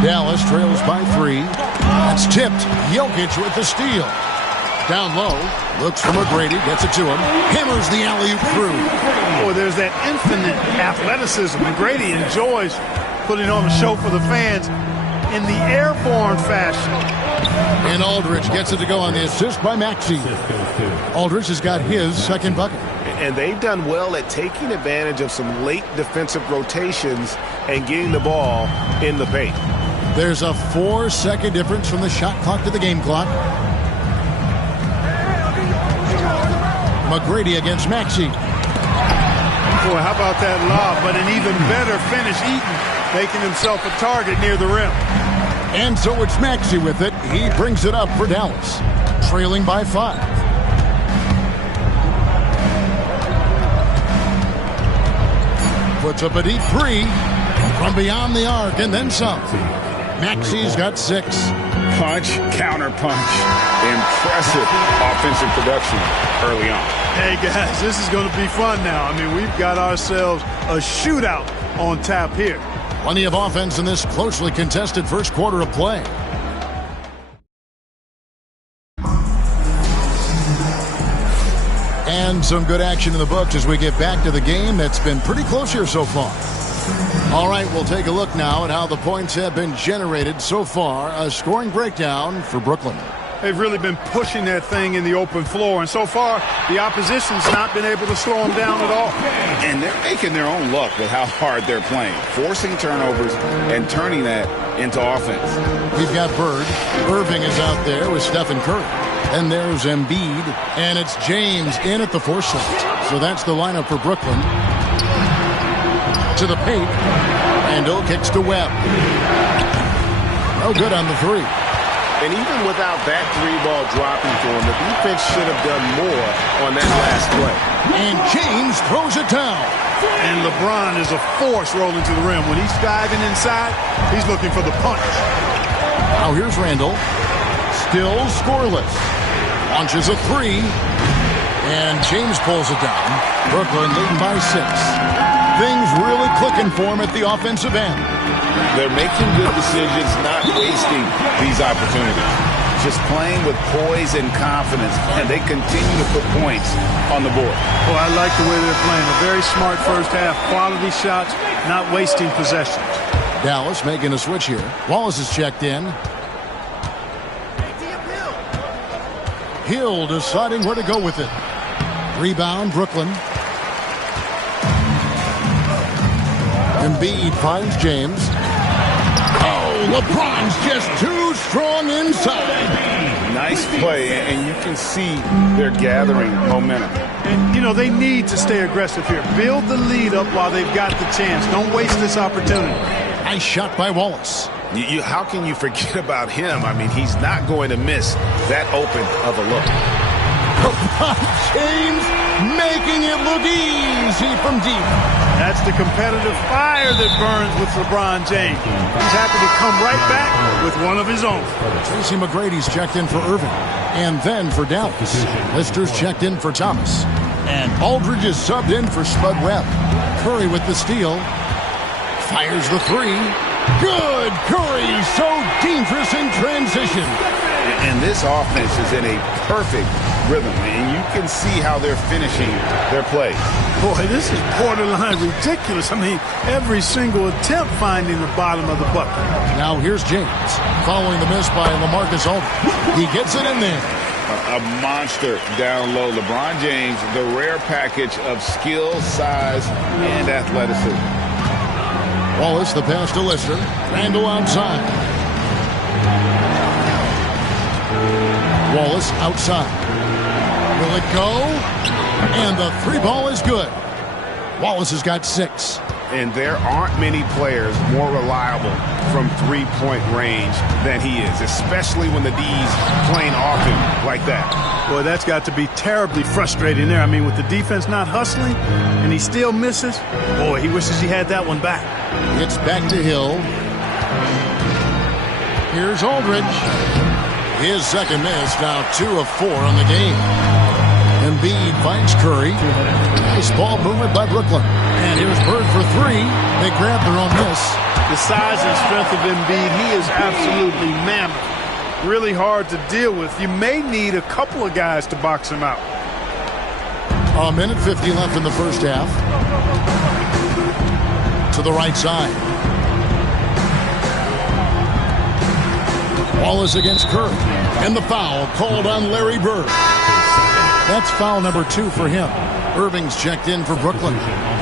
Dallas trails by 3. It's tipped. Jokic with the steal. Down low. Looks for McGrady. Gets it to him. Hammers the alley-oop through. Oh, there's that infinite athleticism. McGrady enjoys putting on a show for the fans in the airborne fashion. And Aldridge gets it to go on the assist by Maxey. Aldridge has got his second bucket. And they've done well at taking advantage of some late defensive rotations and getting the ball in the paint. There's a 4-second difference from the shot clock to the game clock. McGrady against Maxey. Boy, how about that lob? But an even better finish. Eaton making himself a target near the rim. And so it's Maxey with it. He brings it up for Dallas, trailing by 5. Puts up a deep 3 from beyond the arc and then some. Maxey's got 6. Punch, counter punch. Impressive offensive production early on. Hey, guys, this is going to be fun now. I mean, we've got ourselves a shootout on tap here. Plenty of offense in this closely contested first quarter of play. And some good action in the books as we get back to the game that's been pretty close here so far. All right, we'll take a look now at how the points have been generated so far. A scoring breakdown for Brooklyn. They've really been pushing that thing in the open floor, and so far the opposition's not been able to slow them down at all. And they're making their own luck with how hard they're playing, forcing turnovers and turning that into offense. We've got Bird. Irving is out there with Stephen Curry. And there's Embiid, and it's James in at the 4 slot. So that's the lineup for Brooklyn. To the paint. Randall kicks to Webb. No good on the 3. And even without that 3-ball dropping for him, the defense should have done more on that last play. And James throws it down. And LeBron is a force rolling to the rim. When he's diving inside, he's looking for the punch. Now here's Randall. Still scoreless. Launches a 3. And James pulls it down. Brooklyn leading by 6. Things really clicking for him at the offensive end. They're making good decisions, not wasting these opportunities. Just playing with poise and confidence, and they continue to put points on the board. Well, I like the way they're playing. A very smart first half. Quality shots, not wasting possessions. Dallas making a switch here. Wallace is checked in. Hill deciding where to go with it. Rebound, Brooklyn. Embiid finds James. Oh, LeBron's just too strong inside. Nice play, and you can see they're gathering momentum. And, you know, they need to stay aggressive here. Build the lead up while they've got the chance. Don't waste this opportunity. Nice shot by Wallace. How can you forget about him? I mean, he's not going to miss that open of a look. LeBron James making it look easy from deep. That's the competitive fire that burns with LeBron James. He's happy to come right back with one of his own. Tracy McGrady's checked in for Irving. And then for Dallas. Lister's checked in for Thomas. And Aldridge is subbed in for Spud Webb. Curry with the steal. Fires the 3. Good! Curry, so dangerous in transition. And this offense is in a perfect rhythm, and you can see how they're finishing their plays. Boy, this is borderline ridiculous. I mean, every single attempt finding the bottom of the bucket. Now here's James, following the miss by LaMarcus Aldridge. He gets it in there. A monster down low. LeBron James, the rare package of skill, size, and athleticism. Wallace, the pass to Lister. Randall outside. Wallace outside. Will it go? And the 3-ball is good. Wallace has got 6. And there aren't many players more reliable from three-point range than he is, especially when the D's playing off him like that. Boy, that's got to be terribly frustrating there. I mean, with the defense not hustling and he still misses, boy, he wishes he had that one back. It's back to Hill. Here's Aldridge. His second miss, now 2 of 4 on the game. Embiid finds Curry. Nice ball movement by Brooklyn. And here's Bird for three. They grab their own miss. The size and strength of Embiid, he is absolutely mammoth. Really hard to deal with. You may need a couple of guys to box him out. A minute 50 left in the first half. To the right side. Wallace against Curry. And the foul called on Larry Bird. That's foul number 2 for him. Irving's checked in for Brooklyn.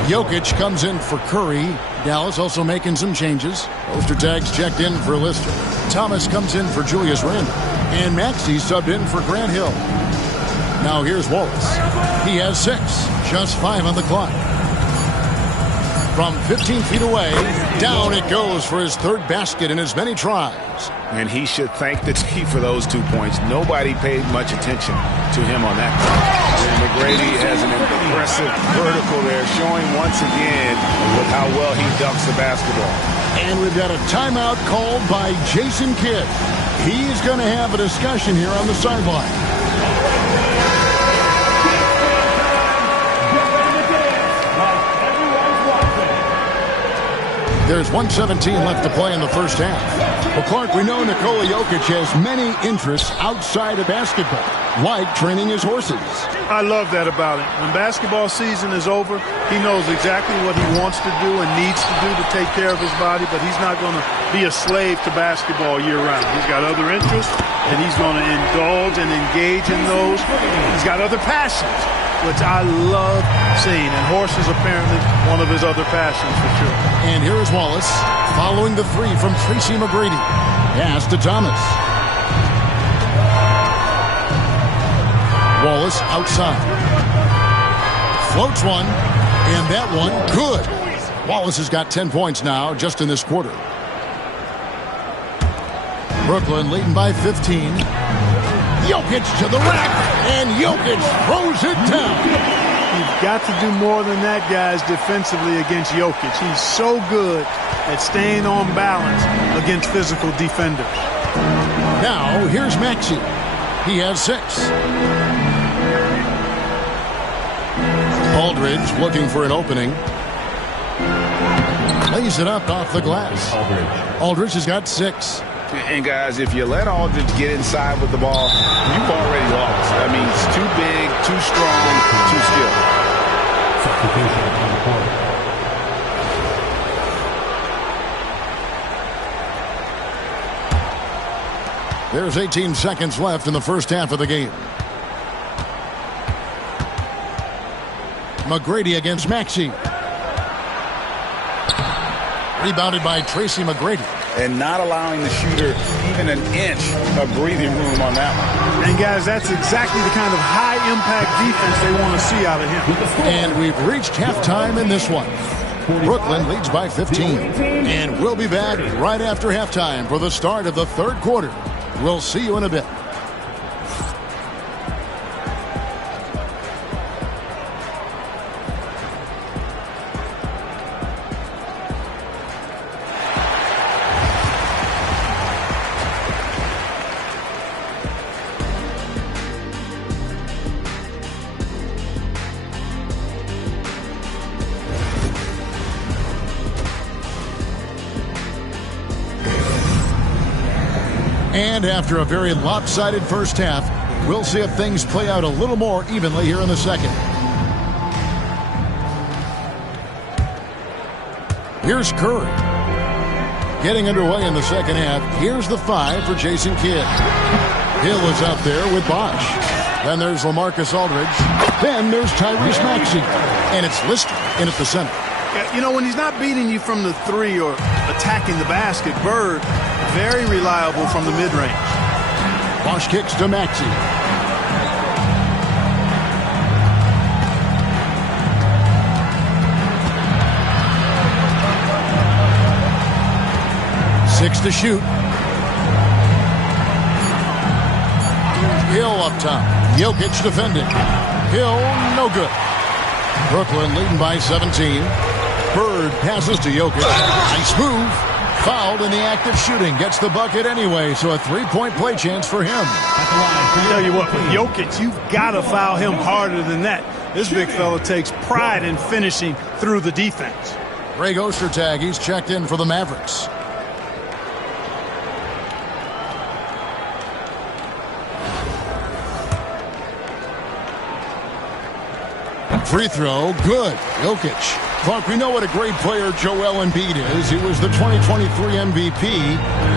Jokic comes in for Curry. Dallas also making some changes. Poster tags checked in for Lister. Thomas comes in for Julius Randle. And Maxey subbed in for Grant Hill. Now here's Wallace. He has 6. Just 5 on the clock. From 15 feet away, down it goes for his 3rd basket in as many tries. And he should thank the team for those 2 points. Nobody paid much attention to him on that point. And McGrady has an impressive vertical there, showing once again with how well he dunks the basketball. And we've got a timeout called by Jason Kidd. He's going to have a discussion here on the sideline. There's 1:17 left to play in the first half. Well, Clark, we know Nikola Jokic has many interests outside of basketball, like training his horses. I love that about him. When basketball season is over, he knows exactly what he wants to do and needs to do to take care of his body, but he's not going to be a slave to basketball year-round. He's got other interests, and he's going to indulge and engage in those. He's got other passions, which I love seeing, and horses apparently one of his other passions for sure. And here is Wallace following the 3 from Tracy McGrady. Pass to Thomas. Wallace outside. Floats one, and that one good. Wallace has got 10 points now just in this quarter. Brooklyn leading by 15. Jokic to the rack, and Jokic throws it down. You've got to do more than that, guys, defensively against Jokic. He's so good at staying on balance against physical defenders. Now, here's Maxey. He has 6. Aldridge looking for an opening. Lays it up off the glass. Aldridge has got 6. And, guys, if you let Aldridge get inside with the ball, you've already lost. I mean, it's too big, too strong, too skilled. There's 18 seconds left in the first half of the game. McGrady against Maxey. Rebounded by Tracy McGrady. And not allowing the shooter even an inch of breathing room on that one. And, guys, that's exactly the kind of high-impact defense they want to see out of him. And we've reached halftime in this one. Brooklyn leads by 15. And we'll be back right after halftime for the start of the 3rd quarter. We'll see you in a bit. And after a very lopsided first half, we'll see if things play out a little more evenly here in the second. Here's Curry. Getting underway in the second half. Here's the 5 for Jason Kidd. Hill is out there with Bosch. Then there's LaMarcus Aldridge. Then there's Tyrese Maxey. And it's Lister in at the center. Yeah, you know, when he's not beating you from the 3 or attacking the basket, Bird, very reliable from the mid-range. Bosch kicks to Maxey. Six to shoot. Hill up top. Jokic defending. Hill, no good. Brooklyn leading by 17. Bird passes to Jokic. Nice move. Fouled in the act of shooting. Gets the bucket anyway, so a three-point play chance for him. I tell you what, with Jokic, you've got to foul him harder than that. This big fella takes pride in finishing through the defense. Greg Ostertag, he's checked in for the Mavericks. Free throw, good. Jokic. Clark, we know what a great player Joel Embiid is. He was the 2023 MVP,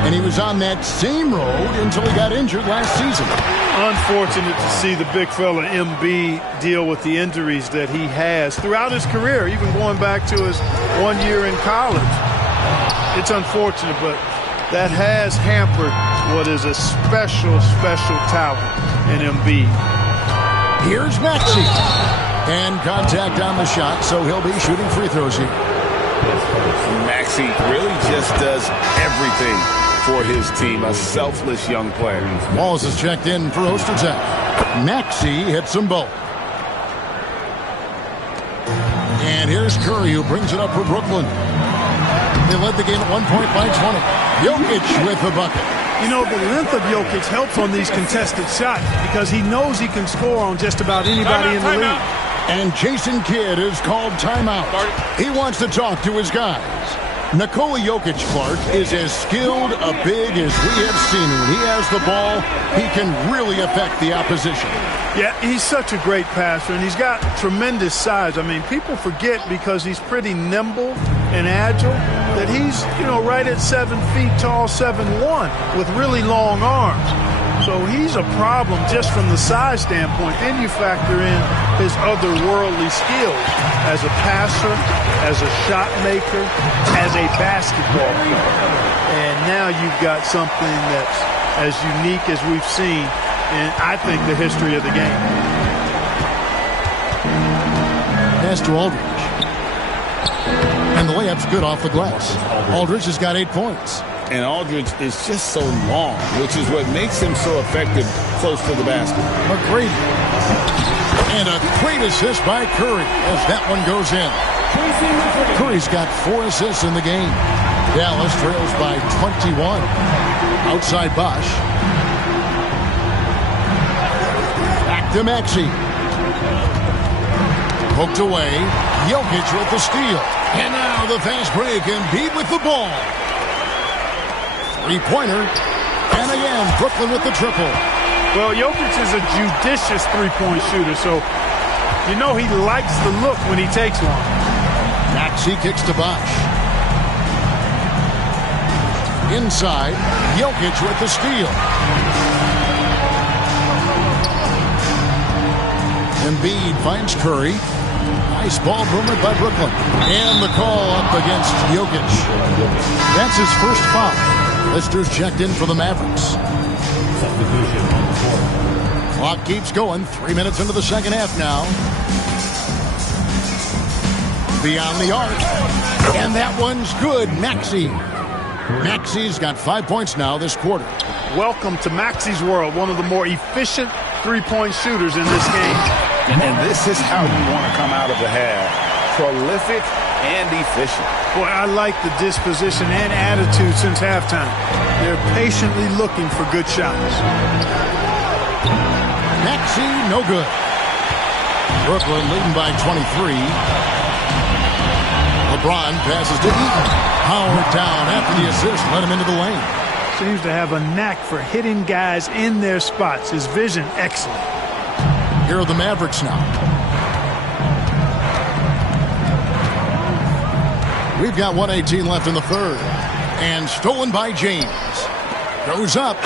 and he was on that same road until he got injured last season. Unfortunate to see the big fella Embiid deal with the injuries that he has throughout his career, even going back to his 1 year in college. It's unfortunate, but that has hampered what is a special, special talent in Embiid. Here's Maxey. And contact on the shot, so he'll be shooting free throws here. Maxey really just does everything for his team. A selfless young player. Wallace is checked in for Ostertag. Maxey hits them both. And here's Curry, who brings it up for Brooklyn. They led the game at 1 point by 20. Jokic with the bucket. You know, the length of Jokic helps on these contested shots because he knows he can score on just about anybody in the league. And Jason Kidd is called timeout. He wants to talk to his guys. Nikola Jokic, Clark, is as skilled a big as we have seen. When he has the ball, he can really affect the opposition. Yeah, he's such a great passer, and he's got tremendous size. I mean, people forget because he's pretty nimble and agile that he's, right at 7 feet tall, 7'1", with really long arms. So he's a problem just from the size standpoint. Then you factor in his otherworldly skills as a passer, as a shot maker, as a basketball player. And now you've got something that's as unique as we've seen in, I think, the history of the game. Pass to Aldridge. And the layup's good off the glass. Aldridge has got 8 points. And Aldridge is just so long, which is what makes him so effective close to the basket. McGrady. And a great assist by Curry as that one goes in. Curry's got 4 assists in the game. Dallas trails by 21. Outside Bosch. Back to Maxey. Poked away. Jokic with the steal. And now the fast break, and Embiid with the ball. Three-pointer. And again, Brooklyn with the triple. Well, Jokic is a judicious three-point shooter, so he likes the look when he takes one. Maxey kicks to Bosch. Inside, Jokic with the steal. Embiid finds Curry. Nice ball movement by Brooklyn. And the call up against Jokic. That's his first foul. Lister's checked in for the Mavericks. Clock keeps going. 3 minutes into the second half now. Beyond the arc. And that one's good. Maxey. Maxey's got 5 points now this quarter. Welcome to Maxey's world. One of the more efficient three-point shooters in this game. And this is how you want to come out of the half. Prolific and efficient. Boy, I like the disposition and attitude since halftime. They're patiently looking for good shots. Maxey, no good. Brooklyn leading by 23. LeBron passes to Eaton. Howard down after the assist, let him into the lane. Seems to have a knack for hitting guys in their spots. His vision, excellent. Here are the Mavericks now. We've got 1:18 left in the third. And stolen by James. Goes up.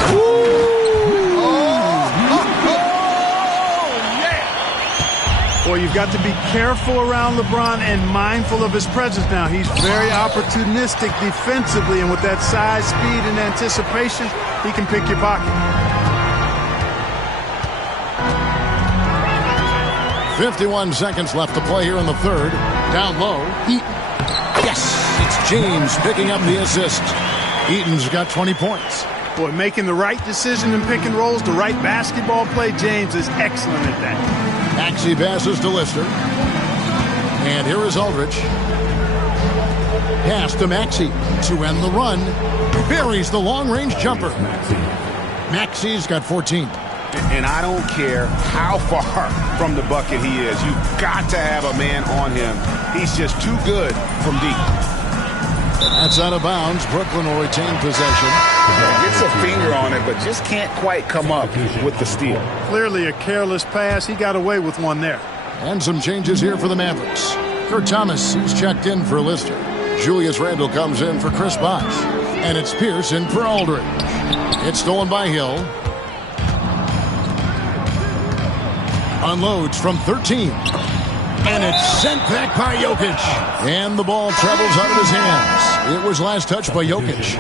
Boy, you've got to be careful around LeBron and mindful of his presence now. He's very opportunistic defensively, and with that size, speed, and anticipation, he can pick your pocket. 51 seconds left to play here in the third. Down low. Eaton. Yes, it's James picking up the assist. Eaton's got 20 points. Boy, making the right decision in pick and rolls, the right basketball play. James is excellent at that. Maxey passes to Lister. And here is Aldridge. Pass to Maxey to end the run. Buries the long-range jumper. Maxey's got 14. And I don't care how far from the bucket he is. You've got to have a man on him. He's just too good from deep. That's out of bounds. Brooklyn will retain possession. Gets a finger on it, but just can't quite come up with the steal. Clearly a careless pass. He got away with one there. And some changes here for the Mavericks. Kurt Thomas, he's checked in for Lister. Julius Randle comes in for Chris Bosh. And it's Pierce in for Aldridge. It's stolen by Hill. Unloads from 13. And it's sent back by Jokic. And the ball travels out of his hands. It was last touched by Jokic.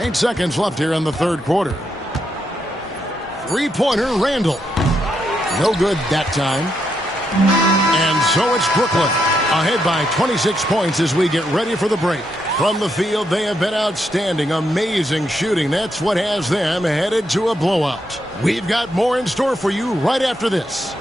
8 seconds left here in the third quarter. Three-pointer, Randle. No good that time. And so it's Brooklyn, ahead by 26 points as we get ready for the break. From the field, they have been outstanding, amazing shooting. That's what has them headed to a blowout. We've got more in store for you right after this.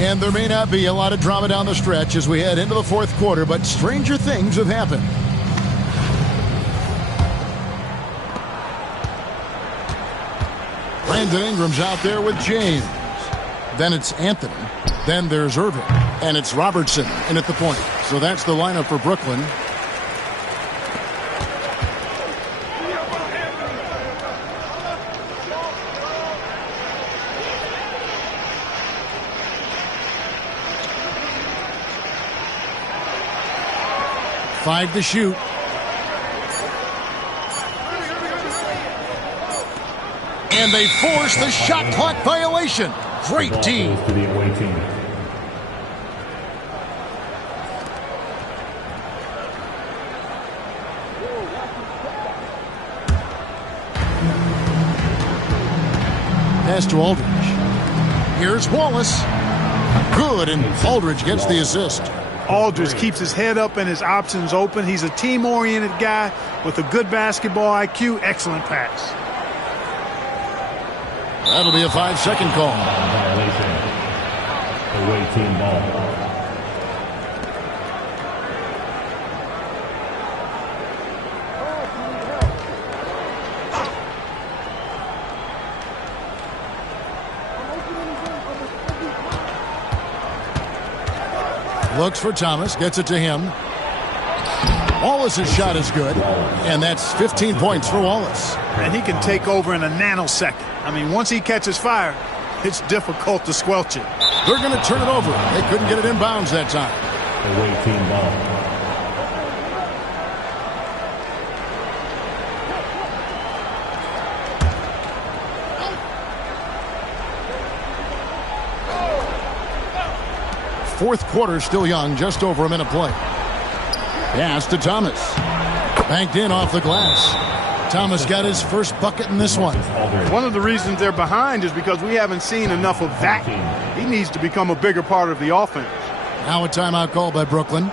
And there may not be a lot of drama down the stretch as we head into the fourth quarter, but stranger things have happened. Brandon Ingram's out there with James. Then it's Anthony. Then there's Irving. And it's Robertson in at the point. So that's the lineup for Brooklyn. Five to shoot. And they force the shot clock violation. Great team. Pass to Aldridge. Here's Wallace. Good, and Aldridge gets the assist. Aldridge keeps his head up and his options open. He's a team-oriented guy with a good basketball IQ. Excellent pass. That'll be a 5-second call. Violation. Away team ball. Looks for Thomas, gets it to him. Wallace's shot is good, and that's 15 points for Wallace. And he can take over in a nanosecond. I mean, once he catches fire, it's difficult to squelch it. They're going to turn it over. They couldn't get it in bounds that time. Away team ball. Fourth quarter still young, just over a minute play. Pass to Thomas. Banked in off the glass. Thomas got his first bucket in this one. One of the reasons they're behind is because we haven't seen enough of that. He needs to become a bigger part of the offense. Now a timeout call by Brooklyn.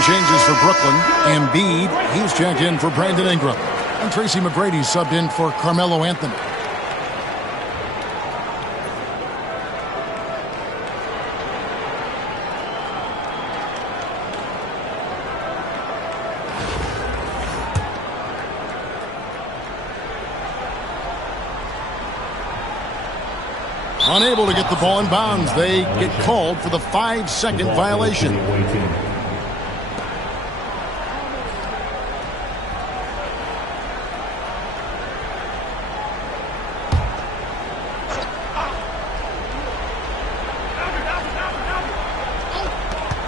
Some changes for Brooklyn. Embiid, he's checked in for Brandon Ingram. And Tracy McGrady subbed in for Carmelo Anthony. Unable to get the ball in bounds. They get called for the 5-second violation.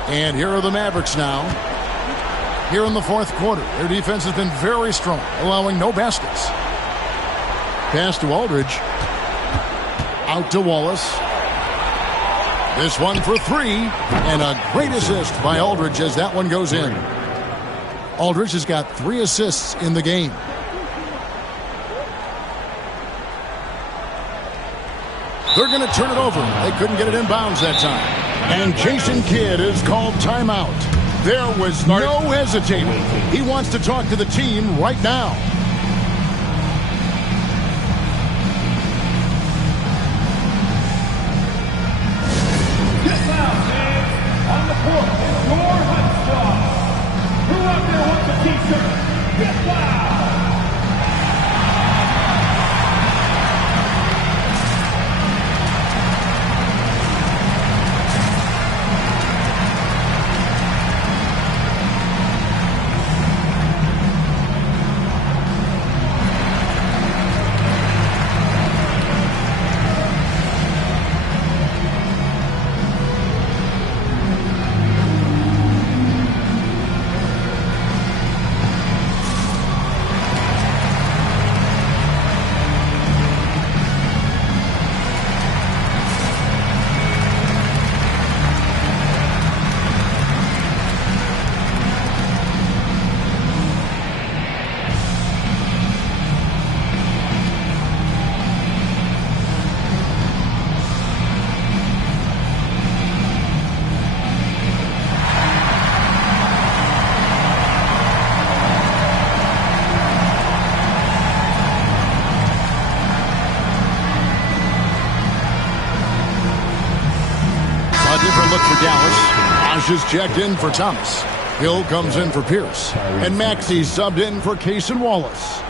And here are the Mavericks now. Here in the fourth quarter, their defense has been very strong, allowing no baskets. Pass to Aldridge. Out to Wallace. This one for three. And a great assist by Aldridge as that one goes in. Aldridge has got 3 assists in the game. They're going to turn it over. They couldn't get it in bounds that time. And Jason Kidd is called timeout. There was no hesitating. He wants to talk to the team right now. On the court is your hot squad. Who out there wants a t-shirt? Get wild! Look for Dallas. Bosh is checked in for Thomas. Hill comes in for Pierce. And Maxey subbed in for Case and Wallace.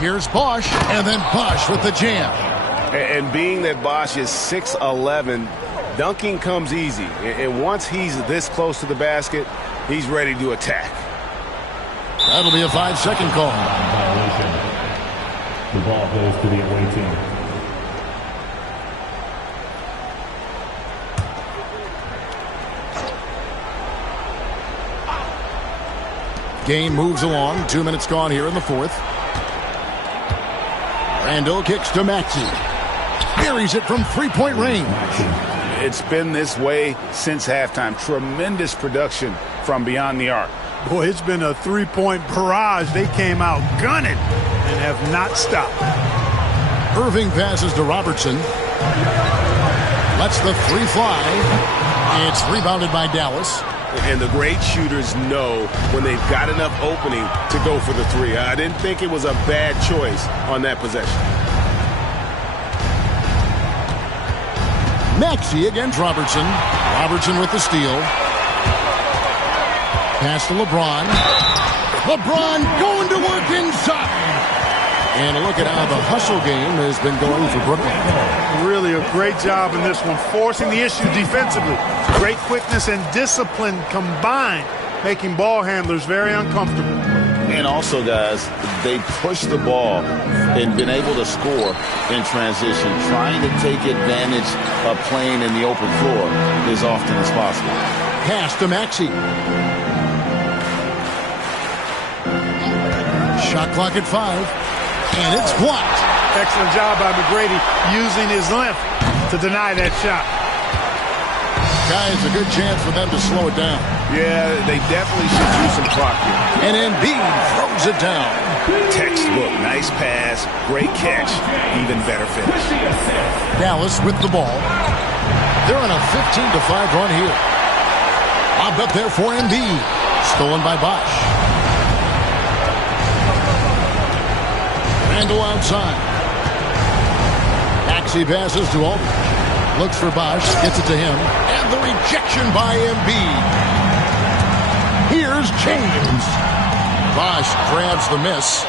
Here's Bosh, and then Bosh with the jam. And being that Bosh is 6'11", dunking comes easy, and once he's this close to the basket, he's ready to attack. That'll be a 5-second call. Violation. The ball goes to the away team. Game moves along. 2 minutes gone here in the fourth. Randall kicks to Maxey. Buries it from three-point range. It's been this way since halftime. Tremendous production from beyond the arc. Boy, it's been a three-point barrage. They came out gunning and have not stopped. Irving passes to Robertson. Lets the three fly. It's rebounded by Dallas. And the great shooters know when they've got enough opening to go for the three. I didn't think it was a bad choice on that possession. Maxey against Robertson. Robertson with the steal. Pass to LeBron. LeBron going to work inside. And look at how the hustle game has been going for Brooklyn. Really a great job in this one, forcing the issue defensively. Great quickness and discipline combined, making ball handlers very uncomfortable. And also, guys, they push the ball and been able to score in transition, trying to take advantage of playing in the open floor as often as possible. Pass to Maxey. Shot clock at 5. And it's blocked. Excellent job by McGrady using his length to deny that shot. Guys, a good chance for them to slow it down. Yeah, they definitely should do some clock here. And Embiid throws it down. Textbook, nice pass, great catch, even better finish. Dallas with the ball. They're on a 15-5 run here. Bobbed up there for Embiid. Stolen by Bosch. Randall outside. Maxey passes to Aldridge. Looks for Bosch. Gets it to him. And the rejection by Embiid. Here's James. Bosch grabs the miss.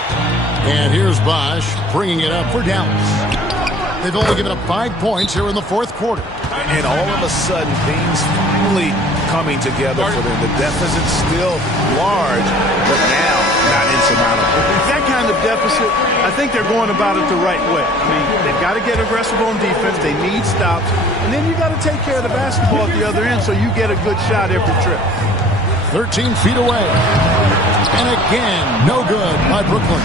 And here's Bosch bringing it up for Dallas. They've only given up 5 points here in the fourth quarter. And all of a sudden, things finally coming together for them. The deficit's still large, but now not insurmountable. That kind of deficit, I think they're going about it the right way. I mean, they've got to get aggressive on defense. They need stops. And then you got to take care of the basketball at the other end so you get a good shot every trip. 13 feet away. And again, no good by Brooklyn.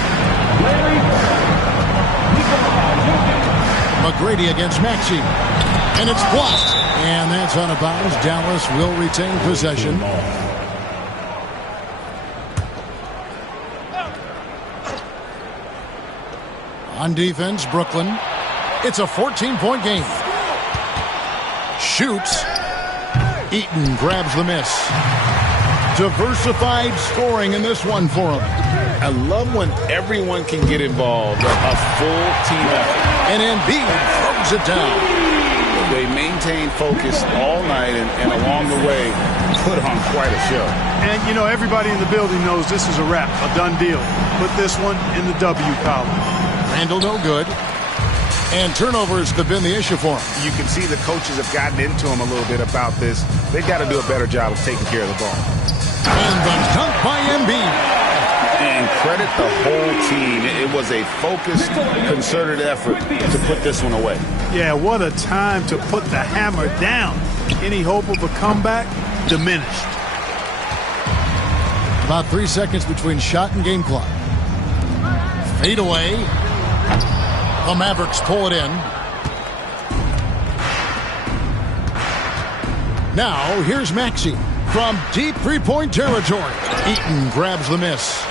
McGrady against Maxey. And it's blocked. And that's out of bounds. Dallas will retain possession. On defense, Brooklyn. It's a 14-point game. Shoots. Eaton grabs the miss. Diversified scoring in this one for him. I love when everyone can get involved. A full team effort. And Embiid throws it down. They maintain focus all night and along the way put on quite a show. And, you know, everybody in the building knows this is a wrap, a done deal. Put this one in the W column. Randall no good. And turnovers have been the issue for him. You can see the coaches have gotten into him a little bit about this. They've got to do a better job of taking care of the ball. And the dunk by Embiid. And credit the whole team. It was a focused, concerted effort to put this one away. Yeah, what a time to put the hammer down. Any hope of a comeback diminished. About 3 seconds between shot and game clock. Fade away. The Mavericks pull it in. Now, here's Maxey from deep three-point territory. Eaton grabs the miss.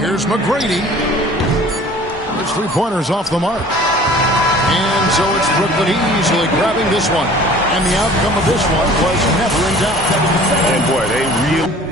Here's McGrady. His three-pointer's off the mark. And so it's Brooklyn easily grabbing this one. And the outcome of this one was never in doubt. And boy, they really...